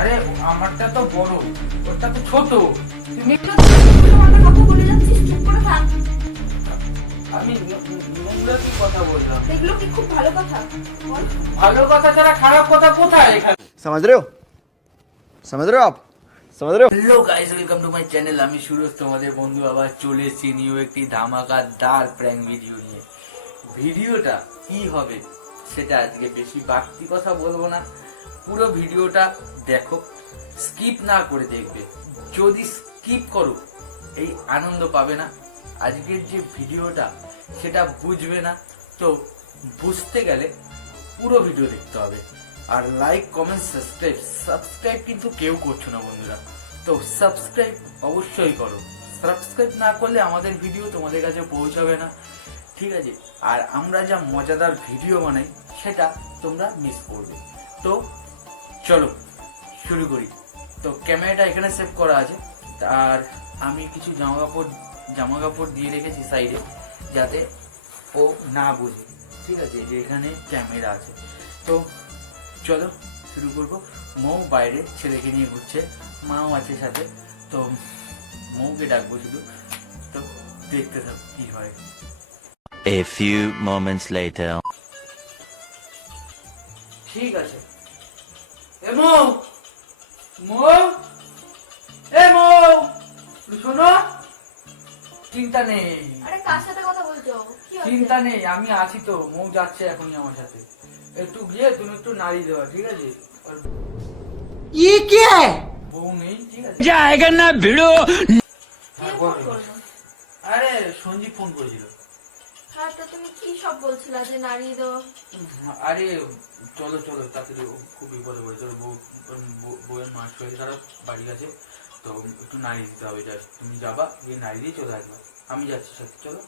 আরে আমারটা তো বড় ওটা তো ছোট তুমি এগুলো তো উল্টো পাল্টা কথা বলে যাচ্ছিস চুপ করে থাক আমি ন- নোংরা কি কথা বললাম এগুলো কি খুব ভালো কথা বল ভালো কথা ছাড়া খারাপ কথা কোথায় এখানে समझ रहे हो समझ रहे हो आप समझ रहे हो hello guys welcome to my channel আমি সুরজ তোমাদের বন্ধু আবার চলে এসেছি নিউ একটি ধামাকাদার প্র্যাঙ্ক ভিডিও নিয়ে ভিডিওটা কি হবে সেটা আজকে বেশি বাড়তি কথা বলবো না পুরো ভিডিওটা দেখো। স্কিপ না করে দেখবে। যদি স্কিপ করো, এই আনন্দ পাবে না। আজকের যে ভিডিওটা, সেটা বুঝবে না। তো বুঝতে গেলে পুরো ভিডিও দেখতে হবে। আর লাইক কমেন্ট সাবস্ক্রাইব সাবস্ক্রাইব কিন্তু কেউ করছ না বন্ধুরা। তো সাবস্ক্রাইব অবশ্যই করো। সাবস্ক্রাইব না করলে আমাদের ভিডিও তোমাদের কাছে পৌঁছাবে না। ঠিক আছে? আর আমরা যা মজাদার ভিডিও বানাই, সেটা তোমরা মিস করবে। তো চলো শুরু করি। তো ক্যামেরাটা এখানে সেভ করা আছে। আর আমি কিছু জামা কাপড় জামা কাপড় দিয়ে রেখেছি সাইডে যাতে ও না বোঝে। ঠিক আছে? যে এখানে ক্যামেরা আছে। তো চলো শুরু করব। মৌ বাইরে ছেলেকে নিয়ে ঘুরছে। মাও আছে সাথে। তো মৌকে ডাকবো শুধু। তো দেখতে থাকো কি হয়। A few moments later. ঠিক আছে। মৌ চিন্তা নেই। আরে কার সাথে কথা বলছো? চিন্তা নেই আমি আছি তো মৌ যাচ্ছে এখনই আমার সাথে। একটু গিয়ে তুমি একটু নাড়ি দেওয়া ঠিক আছে? ই বউ নেই ঠিক আছে? জায়গা না ভিড়ো। আরে সঞ্জীব ফোন করেছিল। হ্যাঁ তুমি কি সব বলছিলা যে নারী দো আরে চলো চলো তাড়াতাড়ি খুব বিপদে পড়ে তোর বউয়ের মার শরীর খারাপ বাড়ি গেছে। তো একটু নাড়ি দিতে হবে জাস্ট তুমি যাবা গিয়ে নাড়ি দিয়ে চলে আসবা। আমি যাচ্ছি সাথে চলো।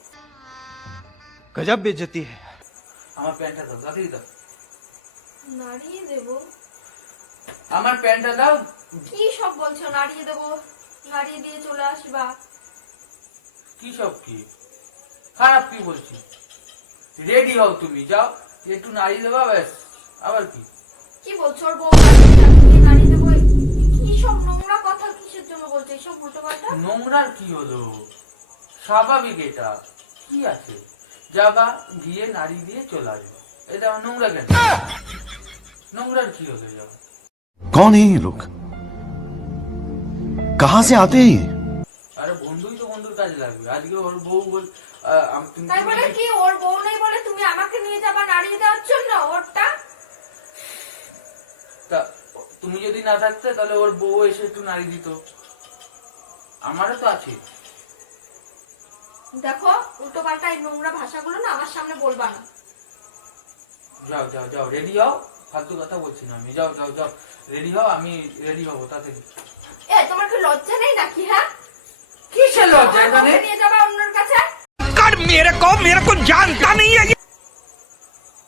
গজব বেজতি আমার প্যান্টটা দাও দাদি দাও। নাড়িয়ে দেব? আমার প্যান্টটা দাও। কি সব বলছো? নাড়িয়ে দেব নাড়িয়ে দিয়ে চলে আসবা। কি সব কি? খারাপ কি বলছি রেডি হও তুমি যাও। একটু নাড়ি দেবা ব্যাস। আবার কি? কি বলছো? ওর বউ নোংরা নোংরার কি হলো? স্বাভাবিক এটা। কি আছে? যাবা গিয়ে দিয়ে চলে এটা নোংরা কেন? নোংরার কি হলো যাবা কন এই লোক কাহা সে আতে আরে বন্ধুই তো বন্ধুর কাজে লাগবে। আজকে ওর বউ বল তাই বলে কি? ওর বউ নেই বলে তুমি আমাকে নিয়ে যাবা নাড়িয়ে দেওয়ার জন্য ওরটা? তা তুমি যদি না থাকতে তাহলে ওর বউ এসে একটু নাড়ি দিত। আমারও তো আছে। দেখো উল্টো পাল্টা এই নোংরা ভাষাগুলো না আমার সামনে বলবা না। যাও যাও যাও রেডি হও? ফালতু কথা বলছি না আমি। যাও যাও যাও রেডি হও? আমি রেডি হব তাড়াতাড়ি এ তোমার কি লজ্জা নেই নাকি হ্যাঁ? কিসের লজ্জা আমার এখানে? বউকে নিয়ে যাবা অন্যের কাছে? मेरे को मेरे को जानता नहीं है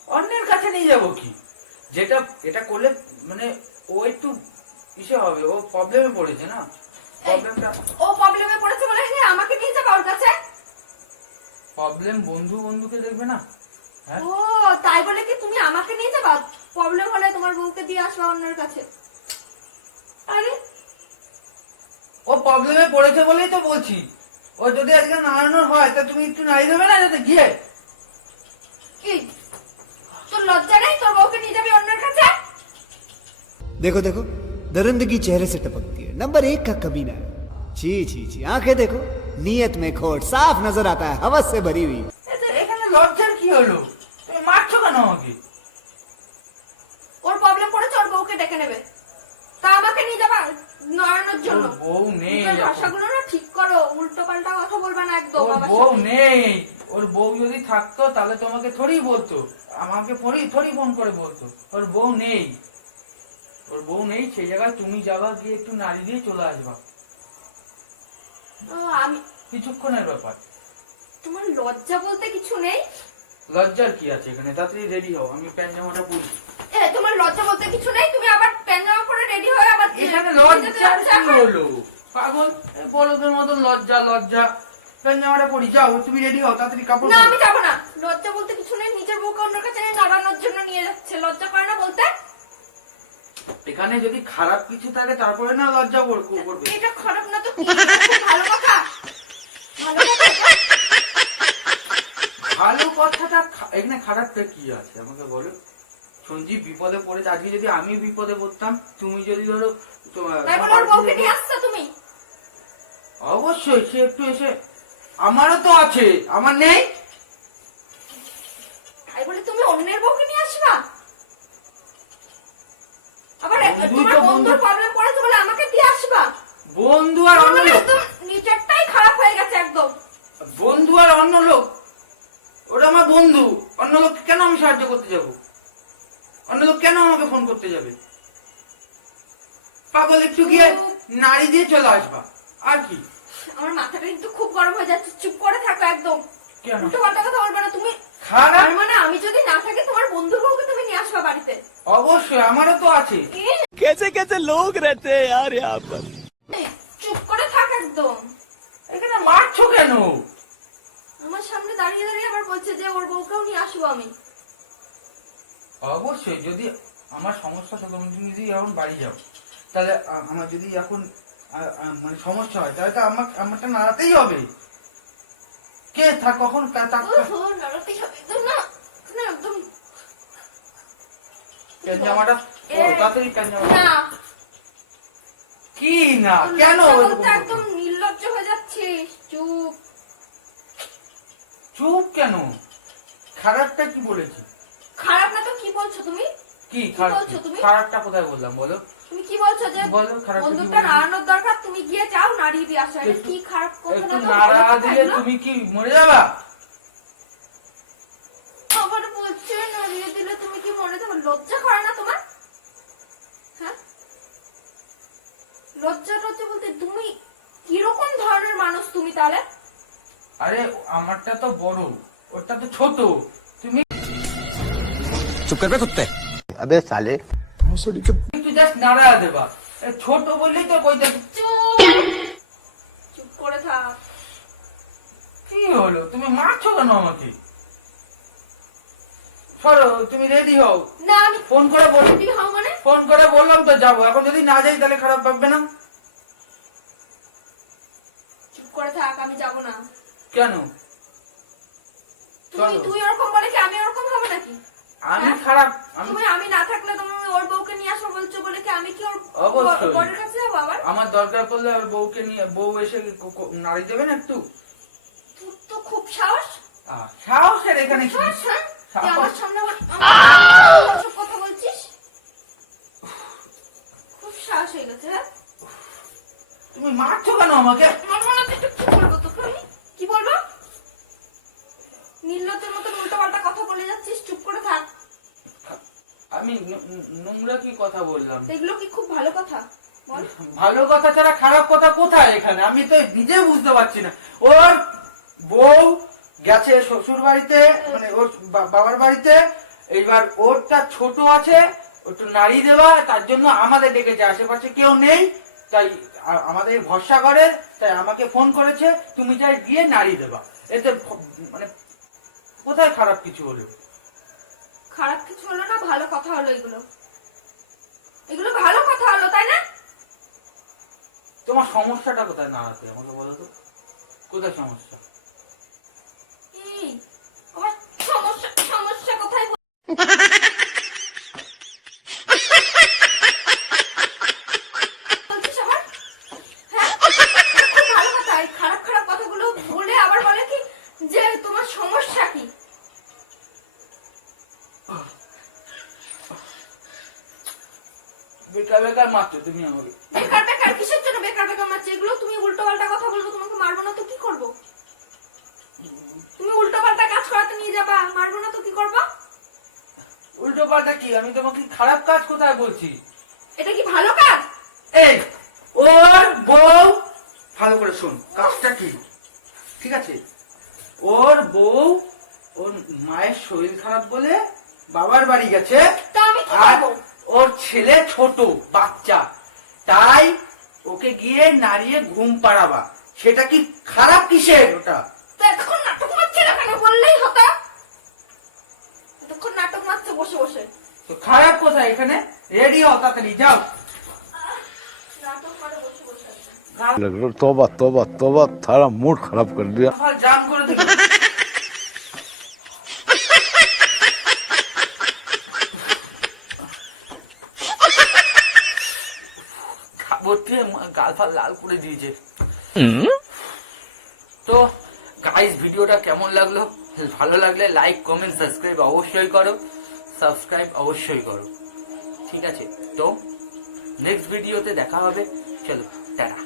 অন্যের কাছে নিয়ে যাবো কি যেটা এটা করলে মানে ও একটু ইসে হবে ও প্রবলেমে পড়েছে না প্রবলেমটা ও প্রবলেমে পড়েছে বলে কি আমাকে নিয়ে যাবা ওর কাছে প্রবলেম বন্ধু বন্ধুকে দেখবে না হ্যাঁ ও তাই বলে কি তুমি আমাকে নিয়ে যাবা প্রবলেম হলে তোমার বউকে দিয়ে আসবা অন্যের কাছে আরে ও প্রবলেমে পড়েছে বলেই তো বলছি ও যদি আজকে নাড়ানোর হয় তা তুমি একটু নাড়ি দেবে না যাতে গিয়ে কি তোর লজ্জা নেই তোর বউকে নিয়ে যাবি অন্যের কাছে देखो देखो दरिंदगी चेहरे से टपकती है नंबर एक का कमीना है छी छी छी आंखें देखो नीयत में खोट साफ नजर आता है हवस से भरी हुई এতে এখানে লজ্জার কি হলো তুমি মারছো কেন আমাকে ওর প্রবলেম পড়েছে ওর বউকে ডেকে নেবে তা আমাকে নিয়ে যাবা নড়ানোর জন্য ওর বউ নেই নিজের এখন। ভাষাগুলো না ঠিক করো উল্টো পাল্টা কথা বলবা না একদম ওর বউ নেই ওর বউ যদি থাকতো তাহলে তোমাকে থোড়ি বলতো আমাকে থোড়ি থোড়ি ফোন করে বলতো ওর বউ নেই। ওর বউ নেই সেই জায়গায় তুমি যাবা গিয়ে একটু নাড়ি দিয়ে চলে আসবা। আমি কিছুক্ষণের ব্যাপার। তোমার লজ্জা বলতে কিছু নেই? লজ্জার কি আছে এখানে? তাড়াতাড়ি রেডি হও আমি প্যান্ট জামাটা পরি এ তোমার লজ্জা বলতে কিছু নেই? তুমি আবার প্যান্জামা পরে রেডি হয়ে আবার এখানে লজ্জার কি হলো? পাগল? বড়দের মতন লজ্জা লজ্জা। জামাটা পরি যাও তুমি রেডি হও তাড়াতাড়ি কাপড় না আমি যাব না। লজ্জা বলতে কিছু নেই নিজের বউকে অন্য কাছে নাড়ানোর জন্য নিয়ে যাচ্ছে। লজ্জা করে না বলতে? এখানে যদি খারাপ কিছু থাকে তারপরে না লজ্জা করবে। এটা খারাপ না তো কি? ভালো কথা। ভালো কথা ভালো কথাটা এখানে খারাপটা কি আছে? আমাকে বলো। সঞ্জীব বিপদে পড়েছে। আজকে যদি আমি বিপদে পড়তাম তুমি যদি ধরো তোমার তাই বলে ওর বউকে নিয়ে আসছো তুমি অবশ্যই সে একটু এসে আমারও তো আছে আমার নেই। তাই বলে তুমি অন্যের বউকে নিয়ে আসবা? আবার তোমার বন্ধুর বন্ধু। প্রবলেম পড়েছে বলে আমাকে দিয়ে আসবা? বন্ধু আর অন্য মানে লোক। নিজেরটাই খারাপ হয়ে গেছে একদম। বন্ধু আর অন্য লোক। ওটা আমার বন্ধু। অন্য লোককে কেন আমি সাহায্য করতে যাব? অন্য লোক কেন আমাকে ফোন করতে যাবে? পাগল একটু গিয়ে নাড়ি দিয়ে চলে আসবা। আর কি? আমার মাথাটা কিন্তু খুব গরম হয়ে যাচ্ছে। চুপ করে থাকো একদম। উল্টো পাল্টা কথা বলবে না তুমি। মানে আমি যদি না থাকি তোমার বন্ধুর বউকে তুমি নিয়ে আসবা বাড়িতে? অবশ্যই আমারও তো আছে। কেসে কেসে লোক রেতে আর ইয়াহ চুপ করে থাক একদম। এখানে মারছো কেন? আমার সামনে দাঁড়িয়ে দাঁড়িয়ে আবার বলছে যে ওর বউকেও নিয়ে আসব আমি। অবশ্যই যদি আমার সমস্যা তুমি যদি এখন বাড়ি যাও তাহলে আমার যদি এখন মানে সমস্যা হয়। তাহলে তো আমার আমারটা নাড়াতেই হবে। কে থাক কখন কা- নড়তেই হবে। না না, একদম। জামাটা তাড়াতাড়ি না। কি না? কেন একদম নির্লজ্জ হয়ে যাচ্ছিস চুপ। চুপ কেন? খারাপটা কি বলেছি? খারাপ না তো কি বলছো তুমি? কি খারাপ বলছো তুমি? খারাপটা কোথায় বললাম বলো? তুমি কি বলছো যে বন্দুকটা নাড়ানোর দরকার? তুমি গিয়ে চাও নাড়িয়ে দিয়ে আসো। কি খারাপ কথা নাড়া দিয়ে তুমি কি মরে যাবা? আবার বলছো নাড়িয়ে দিলে তুমি কি মরে যাবে? লজ্জা করে না তোমার? হ্যাঁ? লজ্জা বলতে তুমি কীরকম ধরনের মানুষ তুমি তাহলে? আরে আমারটা তো বড় ওরটা তো ছোট। তুমি চুপ করবে কুত্তে আবে সালে। জাস্ট নাড়া দেবা ছোট বললেই তো কইতে চুপ চুপ করে থাক। কি হলো? তুমি মারছো কেন আমাকে? সরো তুমি রেডি হও। না আমি ফোন করে বল। হও মানে? ফোন করে বললাম তো যাব। এখন যদি না যাই তাহলে খারাপ ভাববে না? চুপ করে থাক আমি যাব না। কেন? তুমি তুই ওরকম বলে কি আমি ওরকম হবে নাকি? আমি হ্যাঁ? খারাপ আমি তুমি আমি না থাকলে তুমি ওর বউকে নিয়ে আসো বলছো বলে কি আমি কি ওর। বরের কাছে যাব আবার? আমার দরকার পড়লে ওর বউকে নিয়ে বউ এসে নাড়ি দেবে না একটু? তো খুব সাহস। সাহসের এখানে কি? সাহস হ্যাঁ তুই সাহস? আমার সামনে আবার আমার ওসব কথা বলছিস খুব সাহস হয়ে গেছে হ্যাঁ তুমি মারছো কেন আমাকে মারবো না তো একটু কি বলব তোকে আমি কি বলব নির্লজ্জের মতো উল্টো পাল্টা কথা বলে যাচ্ছিস চুপ করে থাক আমি ন- ন- নোংরা কি কথা বললাম এগুলো কি খুব ভালো কথা। বল। ভালো কথা ছাড়া খারাপ কথা কোথায় এখানে? আমি তো নিজে বুঝতে পারছি না। ওর বউ গেছে শ্বশুর বাড়িতে মানে ওর বাবার বাড়িতে এইবার ওরটা ছোট আছে একটু নাড়ি দেওয়া তার জন্য আমাদের ডেকেছে। আশেপাশে কেউ নেই তাই আমাদের ভরসা করে তাই আমাকে ফোন করেছে তুমি চাই গিয়ে নাড়ি দেবা। এতে মানে কোথায় খারাপ কিছু হলো? খারাপ কিছু হলো না ভালো কথা হলো এগুলো। এগুলো ভালো কথা হলো তাই না? তোমার সমস্যাটা কোথায়? না আছে আমাকে বলো তো। কোথায় সমস্যা এই, আমার সমস্যা সমস্যা কোথায় বল- বলছিস আবার? হ্যাঁ? খুব ভালো কথা, এই খারাপ খারাপ কথাগুলো বলে আবার বলে কি যে তোমার সমস্যা কি বেকার বেকার মারছো তুমি আমাকে। বেকার বেকার কিসের জন্য বেকার বেকার মারছে? এগুলো তুমি উল্টো পাল্টা কথা বলব তোমাকে মারবো না তো কি করব? তুমি উল্টো পাল্টা কাজ করাতে নিয়ে যাবা মারবো না তো কি করব? উল্টো পাল্টা কি? আমি তোমাকে খারাপ কাজ কোথায় বলছি? এটা কি ভালো কাজ? এই ওর বউ ভালো করে শোন কাজটা কি? ঠিক আছে? ওর বউ ওর মায়ের শরীর খারাপ বলে বাবার বাড়ি গেছে তা আমি কি করব? ওর ছেলে ছোট বাচ্চা তাই ওকে গিয়ে নাড়িয়ে ঘুম পাড়াবা সেটা কি খারাপ কিসের ওটা তো এতক্ষণ নাটক মারছে না কেন বললেই হতো এতক্ষণ নাটক মারছে বসে বসে তো খারাপ কোথায় এখানে রেডি হও তাড়াতাড়ি যাও নাটক করে বসে বসে আছে। लग रहा तोबा तोबा तोबा थारा मूड खराब कर दिया আমার জাম করে খাবরটি গাল ফাল লাল করে দিয়েছে। তো গাইস ভিডিওটা কেমন লাগল? ভালো লাগলে লাইক কমেন্ট সাবস্ক্রাইব অবশ্যই করো। সাবস্ক্রাইব অবশ্যই করো। ঠিক আছে? তো নেক্সট ভিডিওতে দেখা হবে। চলো টাটা।